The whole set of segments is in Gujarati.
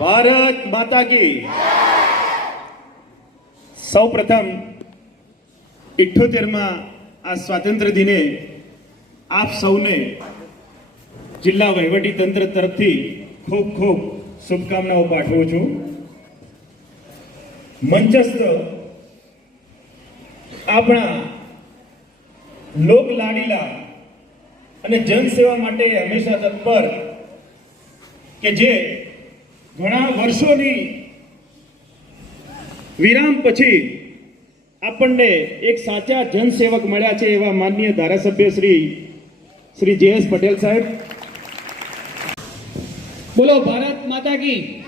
ભારત માતા કી સૌ પ્રથમ ઇઠ્યોતેરમાં આ સ્વાતંત્ર્ય દિને આપ સૌને જિલ્લા વહીવટી તંત્ર તરફથી ખૂબ ખૂબ શુભકામનાઓ પાઠવું છું. મંચસ્થ આપણા લોક લાડીલા અને જનસેવા માટે હંમેશા તત્પર કે જે ઘણા વર્ષોની વિરામ પછી આપણને એક સાચા જનસેવક મળ્યા છે એવા માનનીય ધારાસભ્ય શ્રી શ્રી જે એસ પટેલ સાહેબ. બોલો, ભારત માતા કી.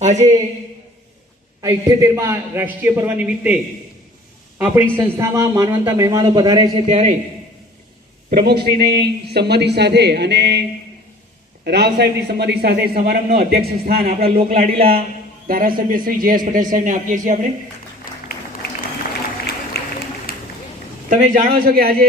આજે આ ઇઠ્યોતેરમાં રાષ્ટ્રીય પર્વ નિમિત્તે આપણી સંસ્થામાં માનવંતા મહેમાનો પધારે છે ત્યારે પ્રમુખશ્રીની સંમતિ સાથે અને રાવ સાહેબની સમાધિ સાથે સમારંભનો અધ્યક્ષ સ્થાન આપણા લોકલાડીલા ધારાસભ્ય શ્રી જે એસ પટેલ સાહેબને આપીએ છીએ આપણે. તમે જાણો છો કે આજે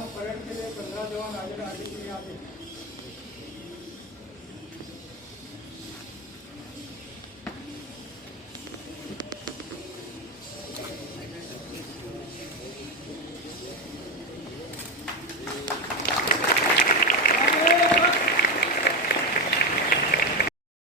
जवान परेड के लिए पंद्रह जवान आज आगे के लिए आते